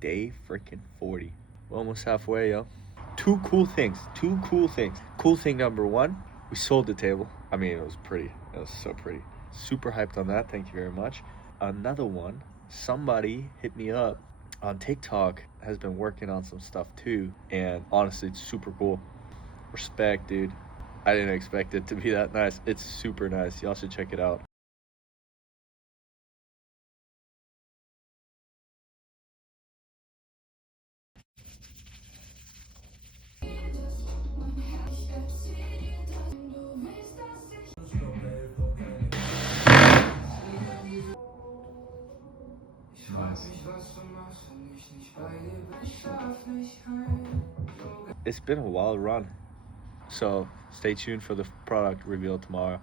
day freaking 40. We're almost halfway, yo. Two cool things. Two cool things. Cool thing number one, we sold the table. I mean, it was pretty. It was so pretty. Super hyped on that. Thank you very much. Another one, somebody hit me up on TikTok, has been working on some stuff too. And honestly, it's super cool. Respect, dude. I didn't expect it to be that nice. It's super nice. Y'all should check it out. It's been a wild run. So stay tuned for the product reveal tomorrow.